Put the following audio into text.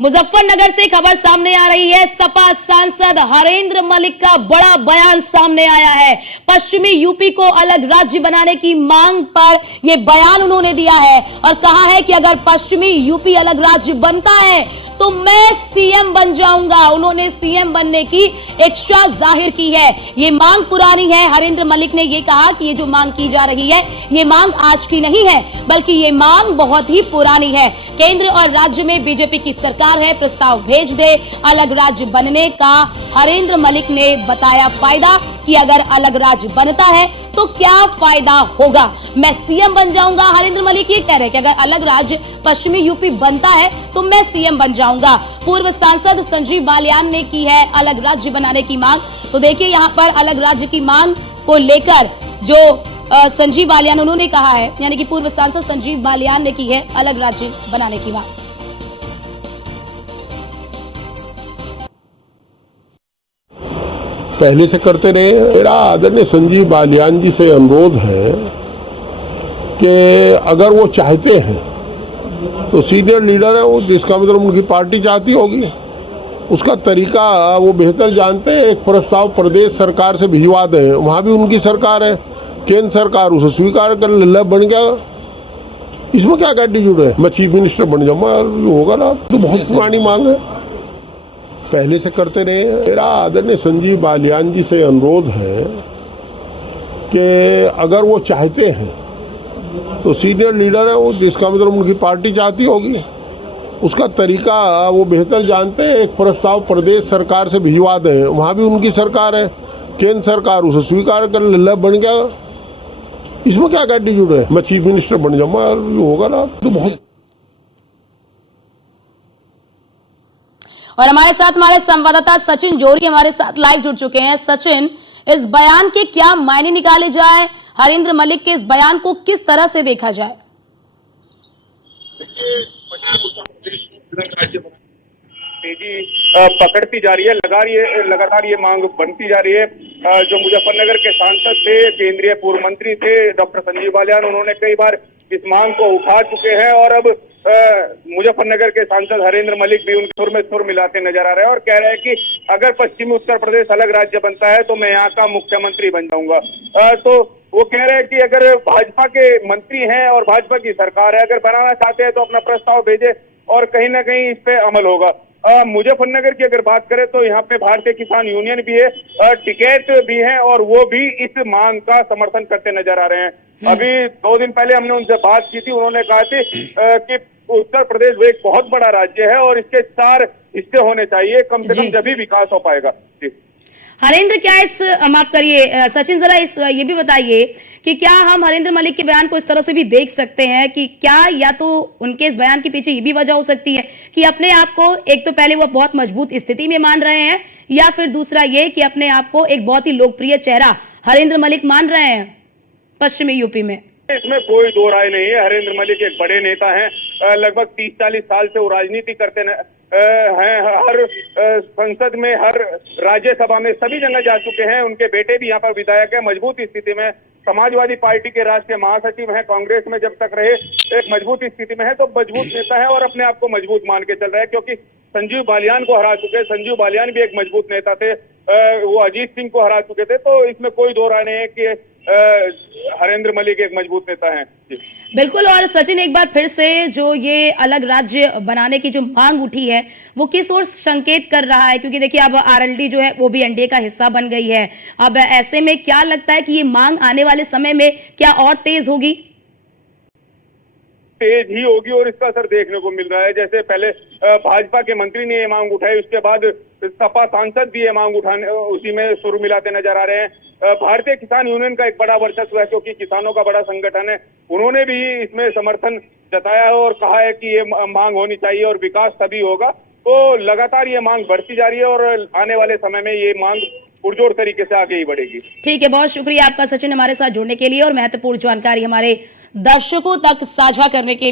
मुजफ्फरनगर से खबर सामने आ रही है। सपा सांसद हरेंद्र मलिक का बड़ा बयान सामने आया है। पश्चिमी यूपी को अलग राज्य बनाने की मांग पर यह बयान उन्होंने दिया है और कहा है कि अगर पश्चिमी यूपी अलग राज्य बनता है तो मैं सीएम बन जाऊंगा। उन्होंने सीएम बनने की इच्छा जाहिर की है। ये मांग पुरानी है। हरेंद्र मलिक ने यह कहा कि ये जो मांग की जा रही है ये मांग आज की नहीं है, बल्कि ये मांग बहुत ही पुरानी है। केंद्र और राज्य में बीजेपी की सरकार है, प्रस्ताव भेज दे अलग राज्य बनने का। हरेंद्र मलिक ने बताया फायदा कि अगर अलग राज्य बनता है तो क्या फायदा होगा। मैं सीएम बन जाऊंगा। हरेंद्र मलिक ये कह रहे हैं कि अगर अलग राज्य पश्चिमी यूपी बनता है तो मैं सीएम बन जाऊंगा। पूर्व सांसद संजीव बालियान ने की है अलग राज्य बनाने की मांग। तो देखिए यहाँ पर अलग राज्य की मांग को लेकर जो संजीव बालियान उन्होंने कहा है, यानी कि पूर्व सांसद संजीव बालियान ने की है अलग राज्य बनाने की मांग। पहले से करते रहे। मेरा आदरणीय संजीव बालियान जी से अनुरोध है कि अगर वो चाहते हैं तो सीनियर लीडर है वो, जिसका मतलब उनकी पार्टी चाहती होगी, उसका तरीका वो बेहतर जानते हैं। एक प्रस्ताव प्रदेश सरकार से भिजवा दें, वहाँ भी उनकी सरकार है, केंद्र सरकार उसे स्वीकार कर ले, बन गया। इसमें क्या एटीट्यूड है, मैं चीफ मिनिस्टर बन जाऊँगा, होगा ना। तो बहुत पुरानी मांग है, पहले से करते रहे। मेरा आदरणीय संजीव बालियान जी से अनुरोध है कि अगर वो चाहते हैं तो सीनियर लीडर है वो, जिसका मतलब उनकी पार्टी चाहती होगी, उसका तरीका वो बेहतर जानते हैं। एक प्रस्ताव प्रदेश सरकार से भिजवा दें, वहाँ भी उनकी सरकार है, केंद्र सरकार उसे स्वीकार कर ले, बन गया। इसमें क्या एटीट्यूड है, मैं चीफ मिनिस्टर बन जाऊँगा, होगा ना। तो बहुत। और हमारे साथ हमारे संवाददाता सचिन जोरी हमारे साथ लाइव जुड़ चुके हैं। सचिन, इस बयान के क्या मायने निकाले जाए, हरेंद्र मलिक के इस बयान को किस तरह से देखा जाए? तेजी पकड़ती जा रही है, लगातार ये मांग बनती जा रही है। जो मुजफ्फरनगर के सांसद थे, केंद्रीय पूर्व मंत्री थे डॉक्टर संजीव बालियान, उन्होंने कई बार इस मांग को उठा चुके हैं और अब मुजफ्फरनगर के सांसद हरेंद्र मलिक भी उनके सुर में सुर मिलाते नजर आ रहे हैं और कह रहे हैं कि अगर पश्चिमी उत्तर प्रदेश अलग राज्य बनता है तो मैं यहाँ का मुख्यमंत्री बन जाऊंगा। तो वो कह रहे हैं कि अगर भाजपा के मंत्री हैं और भाजपा की सरकार है, अगर बनाना चाहते हैं तो अपना प्रस्ताव भेजे और कहीं ना कहीं इस पे अमल होगा। मुजफ्फरनगर की अगर बात करें तो यहाँ पे भारतीय किसान यूनियन भी है, टिकैत भी है और वो भी इस मांग का समर्थन करते नजर आ रहे हैं। अभी 2 दिन पहले हमने उनसे बात की थी, उन्होंने कहा थी कि उत्तर प्रदेश वो एक बहुत बड़ा राज्य है और इसके 4 हिस्से होने चाहिए, कम से कम जब ही विकास हो पाएगा। जी हरेंद्र, क्या इस माफ करिए सचिन, जरा इस ये भी बताइए कि क्या हम हरेंद्र मलिक के बयान को इस तरह से भी देख सकते हैं कि क्या या तो उनके इस बयान के पीछे ये भी वजह हो सकती है कि अपने आप को एक तो पहले वो बहुत मजबूत स्थिति में मान रहे हैं, या फिर दूसरा ये कि अपने आप को एक बहुत ही लोकप्रिय चेहरा हरेंद्र मलिक मान रहे हैं पश्चिमी यूपी में? इसमें कोई दो राय नहीं है। हरेंद्र मलिक एक बड़े नेता हैं, लगभग 30-40 साल से वो राजनीति करते हैं। हर संसद में, हर राज्यसभा में, सभी जगह जा चुके हैं। उनके बेटे भी यहाँ पर विधायक है, मजबूत स्थिति में। समाजवादी पार्टी के राष्ट्रीय महासचिव हैं, कांग्रेस में जब तक रहे, एक मजबूत स्थिति में है, तो मजबूत नेता है और अपने आप को मजबूत मान के चल रहा है, क्योंकि संजीव बालियान को हरा चुके। संजीव बालियान भी एक मजबूत नेता थे, वो अजीत सिंह को हरा चुके थे। तो इसमें कोई दो राय नहीं है कि हरेंद्र मलिक एक मजबूत नेता हैं। बिल्कुल। और सचिन, एक बार फिर से जो ये अलग राज्य बनाने की जो मांग उठी है वो किस ओर संकेत कर रहा है? क्योंकि देखिए अब आरएलडी जो है वो भी एनडीए का हिस्सा बन गई है। अब ऐसे में क्या लगता है कि ये मांग आने वाले समय में क्या और तेज होगी? तेज ही होगी और इसका असर देखने को मिल रहा है। जैसे पहले भाजपा के मंत्री ने ये मांग उठाई, उसके बाद सपा सांसद भी ये मांग उठाने उसी में सुर मिलाते नजर आ रहे हैं। भारतीय किसान यूनियन का एक बड़ा वर्चस्व है, क्योंकि किसानों का बड़ा संगठन है, उन्होंने भी इसमें समर्थन जताया है और कहा है कि ये मांग होनी चाहिए और विकास तभी होगा। तो लगातार ये मांग बढ़ती जा रही है और आने वाले समय में ये मांग पुरजोर तरीके से आगे ही बढ़ेगी। ठीक है, बहुत शुक्रिया आपका सचिन हमारे साथ जुड़ने के लिए और महत्वपूर्ण जानकारी हमारे दर्शकों तक साझा करने के लिए।